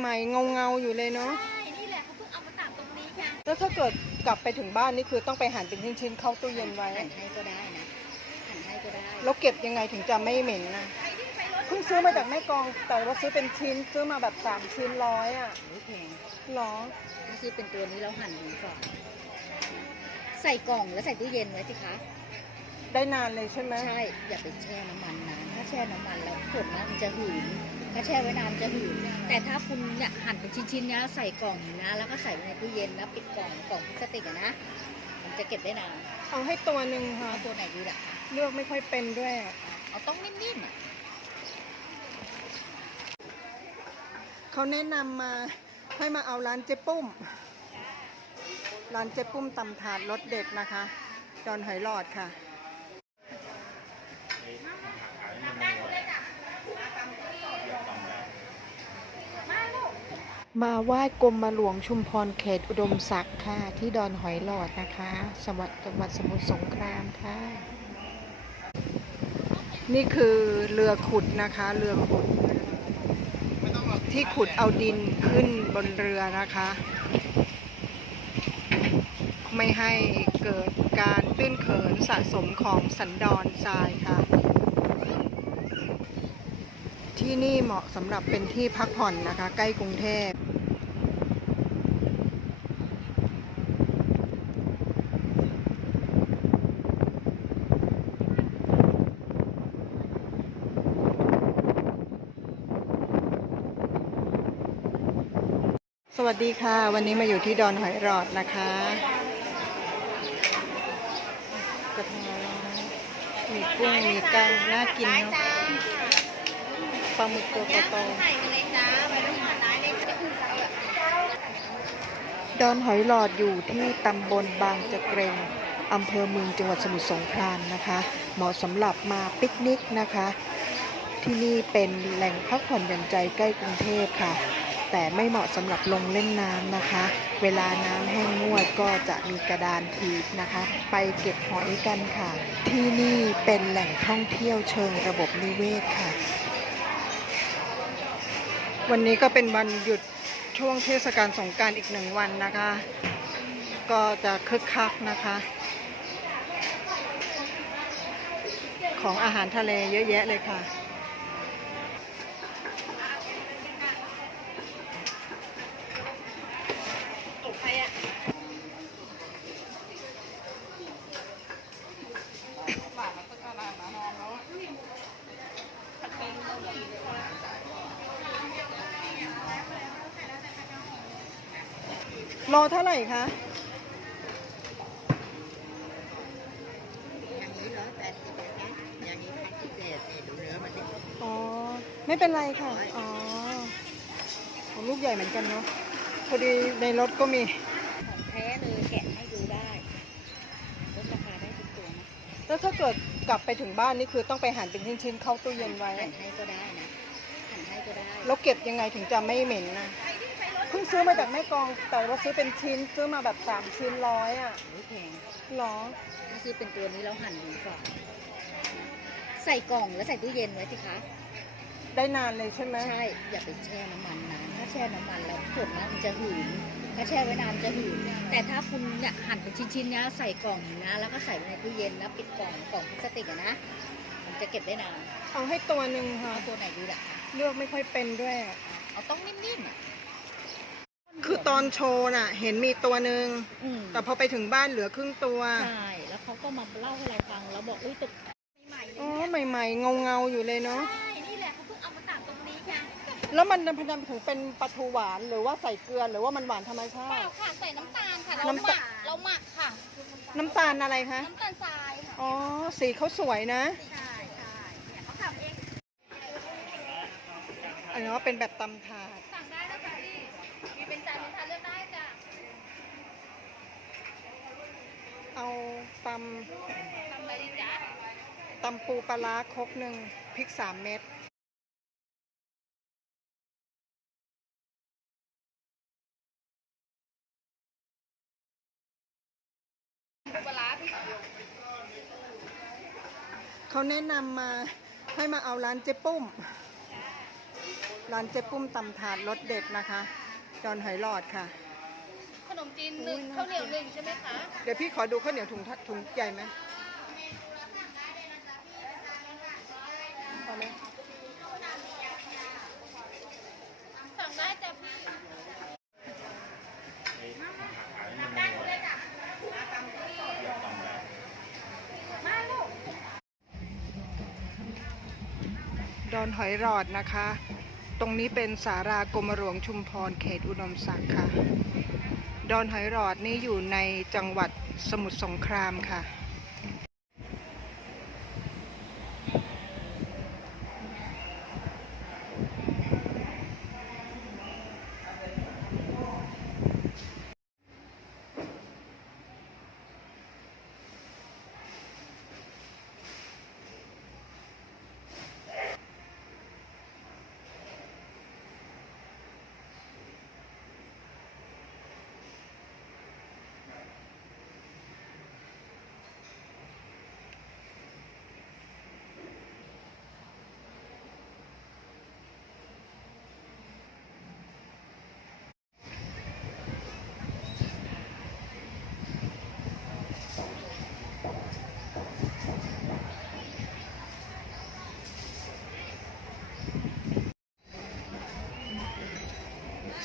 ใหม่ๆ เงาเงาๆอยู่เลยเนาะ ใช่ นี่แหละเขาเพิ่งเอามาตัดตรงนี้ค่ะแล้วถ้าเกิดกลับไปถึงบ้านนี่คือต้องไปหั่นเป็นชิ้นๆเข้าตู้เย็นไว้ หั่นให้ก็ได้นะหั่นให้ก็ได้แล้วเก็บยังไงถึงจะไม่เหม็นนะเพิ่งซื้อมาจากแม่กลอง แต่ว่าซื้อเป็นชิ้นซื้อมาแบบสามชิ้นร้อยอะโอ้ยแพงหรอถ้าซื้อเป็นตัวนี้แล้วหั่นดูก่อนใส่กล่องแล้วใส่ตู้เย็นไว้สิคะ ได้นานเลยใช่ไหมใช่ อย่าไปแช่น้ำมันนานถ้าแช่น้ำมันแล้วผลนะมันจะหืน ถ้าแช่ไว้นานมันจะหืนแต่ถ้าคุณเนี่ยหั่นเป็นชิ้นๆเนี้ยใส่กล่องนะ แล้วก็ใส่ไว้ในตู้เย็นนะปิดกล่องกล่องพลาสติกอะนะมันจะเก็บได้นานเอาให้ตัวหนึ่งค่ะ เอาตัวไหนดีล่ะเลือกไม่ค่อยเป็นด้วยเอาต้องนิ่มๆอะเขาแนะนำมาให้มาเอาร้านเจ๊ปุ้ม ร้านเจ๊ปุ้มตำถาดรสเด็ดนะคะ ดอนหอยหลอดค่ะ มาไหว้กรมหลวงชุมพรเขตอุดมศักดิ์ค่ะ ที่ดอนหอยหลอดนะคะจังหวัดจังหวัดสมุทรสงครามค่ะ นี่คือเรือขุดนะคะ เรือขุด ที่ขุดเอาดินขึ้นบนเรือนะคะ ไม่ให้เกิดการตื้นเขินสะสมของสันดอนทรายค่ะ ที่นี่เหมาะสำหรับเป็นที่พักผ่อนนะคะ ใกล้กรุงเทพสวัสดีค่ะ วันนี้มาอยู่ที่ดอนหอยหลอดนะคะกระทงมีกุ้งมีกั้งน่ากินเนาะ ลาหมึกตัวโตๆดอนหอยหลอดอยู่ที่ตำบลบางจะเกรงอำเภอเมืองจังหวัดสมุทรสงครามนะคะ เหมาะสำหรับมาปิกนิกนะคะ ที่นี่เป็นแหล่งพักผ่อนหย่อนใจใกล้กรุงเทพค่ะ แต่ไม่เหมาะสำหรับลงเล่นน้ำนะคะ เวลาน้ำแห้งงวดก็จะมีกระดานทีบนะคะ ไปเก็บหอยกันค่ะ ที่นี่เป็นแหล่งท่องเที่ยวเชิงระบบนิเวศค่ะ วันนี้ก็เป็นวันหยุดช่วงเทศกาลสงการอีกหนึ่งวันนะคะ ก็จะคึกคักนะคะ ของอาหารทะเลเยอะแยะเลยค่ะ โลเท่าไหร่คะอย่างนี้ร้อยแปดสิบนะคะอย่างนี้พันพิเศษนี่ดูเนื้อมันดิอ๋อ ไม่เป็นไรค่ะ อ๋อของลูกใหญ่เหมือนกันเนาะพอดีในรถก็มี ของแท้เลยแกะให้ดูได้ลดราคาได้ทุกตัวนะแล้วถ้าเกิดกลับไปถึงบ้านนี่คือต้องไปหั่นเป็นชิ้นๆเข้าตู้เย็นไว้หั่นให้ก็ได้นะหั่นให้ก็ได้แล้วเก็บยังไงถึงจะไม่เหม็นนะ เพิ่งซื้อมาจากแม่กลอง แต่ว่าซื้อเป็นชิ้นซื้อมาแบบสามชิ้นร้อยอะโอ้ยแพงหรอถ้าซื้อเป็นตัวนี้แล้วหั่นดูก่อนใส่กล่องแล้วใส่ตู้เย็นไว้สิคะได้นานเลยใช่ไหมใช่อย่าไปแช่น้ำมันนานถ้าแช่น้ำมันแล้วผลนะมันจะหืนถ้าแช่ไว้นานมันจะหืนแต่ถ้าคุณเนี่ยหั่นเป็นชิ้นๆเนี้ยใส่กล่องนะ แล้วก็ใส่ไว้ในตู้เย็นนะปิดกล่องกล่องพลาสติกอะนะมันจะเก็บได้นานเอาให้ตัวหนึ่งค่ะเอาตัวไหนดีล่ะเลือกไม่ค่อยเป็นด้วยเอาต้องนิ่มๆอะ คือตอนโชว์น่ะ เห็นมีตัวหนึ่งอืมแต่พอไปถึงบ้านเหลือครึ่งตัวใช่แล้วเขาก็มาเล่าให้เราฟังแล้วบอกอุ้ยตึกใหม่ๆเลยอ๋อใหม่ๆ เงาเงาๆอยู่เลยเนาะใช่นี่แหละเขาเพิ่งเอามาตัดตรงนี้ค่ะแล้วมันพนันถึงเป็นปลาทูหวานหรือว่าใส่เกลือหรือว่ามันหวานธรรมชาเปล่าติ ค่ะใส่น้ำตาลค่ะเราน้ำหตามักเราหมักค่ะ น้ำตาลอะไรคะ น้ำตาลทรายค่ะอ๋อ สีเขาสวยนะใช่ใช่เนี่ยเขาทำเอง อันนี้ว่าเป็นแบบตำถาด สั่งได้นะคะพี่มีเป็นจานเป็นจานเลือกได้จ้ะ เอาตทำอะไรดีจ๊ะำตำปูปลาร้าครกหนึ่งพริกสามเม็ดปลาร้าพี่เขาแนะนำมาให้มาเอาร้านเจ๊ปุ้ม ร้านเจ๊ปุ้มตำถาดรสเด็ดนะคะดอนหอยหลอดค่ะข นมจีนหนึ่งข้าวเหนียวหนึ่งใช่ไหมคะเดี๋ยวพี่ขอดูข้าวเหนียวถุงทถุงใหญ่ไหมพอไหมสั่งได้จ้ะพี่ดอนหอยหลอดนะคะ ตรงนี้เป็นสารากรมหลวงชุมพรเขตอุดมศักดิ์ค่ะ ดอนหอยหลอดนี่อยู่ในจังหวัดสมุทรสงครามค่ะ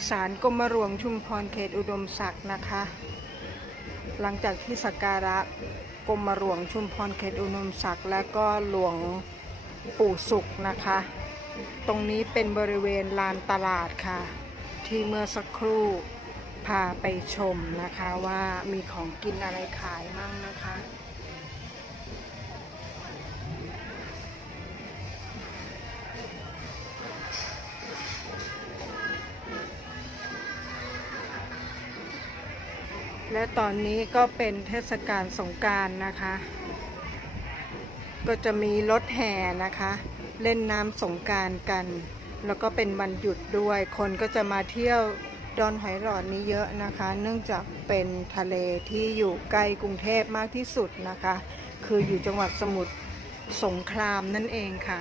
ศาลกรมหลวงชุมพรเขตอุดมศักดิ์นะคะ หลังจากที่สักการะกรมหลวงชุมพรเขตอุดมศักดิ์และก็หลวงปู่สุขนะคะ ตรงนี้เป็นบริเวณลานตลาดค่ะ ที่เมื่อสักครู่พาไปชมนะคะว่ามีของกินอะไรขายมั่งนะคะ และตอนนี้ก็เป็นเทศกาลสงการนะคะ ก็จะมีรถแห่นะคะ เล่นน้ำสงการกัน แล้วก็เป็นวันหยุดด้วย คนก็จะมาเที่ยวดอนหอยหลอดนี้เยอะนะคะ เนื่องจากเป็นทะเลที่อยู่ใกล้กรุงเทพมากที่สุดนะคะ คืออยู่จังหวัดสมุทรสงครามนั่นเองค่ะ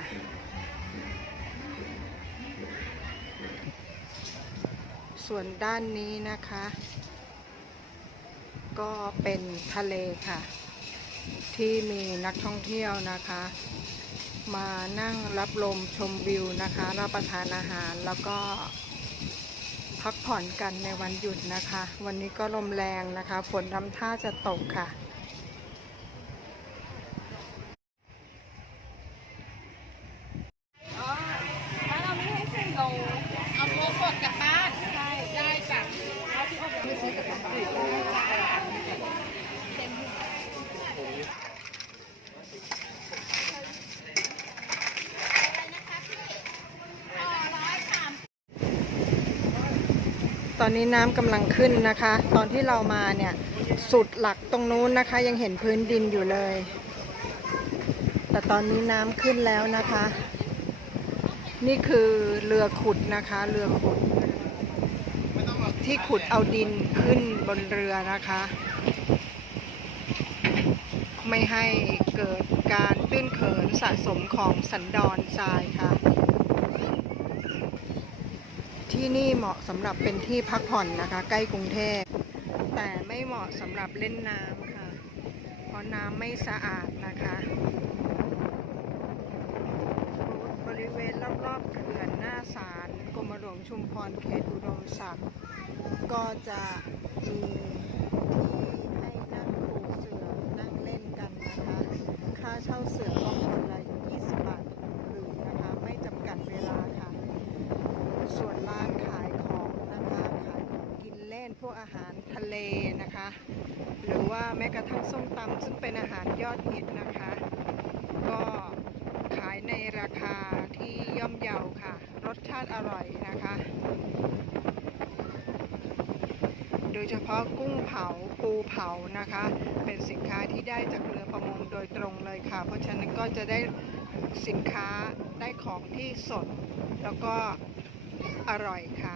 ส่วนด้านนี้นะคะ ก็เป็นทะเลค่ะ ที่มีนักท่องเที่ยวนะคะ มานั่งรับลมชมวิวนะคะ รับประทานอาหารแล้วก็พักผ่อนกันในวันหยุดนะคะ วันนี้ก็ลมแรงนะคะ ฝนทำท่าจะตกค่ะ ถ้าเราไม่ให้เส้นโลเอาตัวสดกลับบ้านใช่ได้จ้ะเอาที่อบไม่ซื้อกลับบ้านเต็ม ต อนนี้น้ำกำลังขึ้นนะคะ ตอนที่เรามาเนี่ย สุดหลักตรงนู้นนะคะ ยังเห็นพื้นดินอยู่เลย แต่ตอนนี้น้ำขึ้นแล้วนะคะ นี่คือเรือขุดนะคะ เรือขุด ที่ขุดเอาดินขึ้นบนเรือนะคะ ไม่ให้เกิดการตื้นเขินสะสมของสันดอนทรายค่ะ ที่นี่เหมาะสำหรับเป็นที่พักผ่อนนะคะ ใกล้กรุงเทพ แต่ไม่เหมาะสำหรับเล่นน้ำค่ะ เพราะน้ำไม่สะอาดนะคะบริเวณรอบๆเขื่อนหน้าศาลกรมหลวงชุมพรเขตอุดมศักดิ์ก็จะมีที่ให้นั่งปูเสือนั่งเล่นกันนะคะ ค่าเช่าเสือก็คนละ20 บาทต่อคืนนะคะ ไม่จำกัดเวลาค่ะ ส่วนร้านขายของนะคะ ขายของกินเล่นพวก อาหารทะเลนะคะ หรือว่าแม้กระทั่งส้มตำซึ่งเป็นอาหารยอดฮิตนะคะ ก็ขายในราคาที่ย่อมเยาค่ะ รสชาติอร่อยนะคะ โดยเฉพาะกุ้งเผาปูเผานะคะ เป็นสินค้าที่ได้จากเรือประมงโดยตรงเลยค่ะ เพราะฉะนั้นก็จะได้สินค้าได้ของที่สด แล้วก็อร่อยค่ะ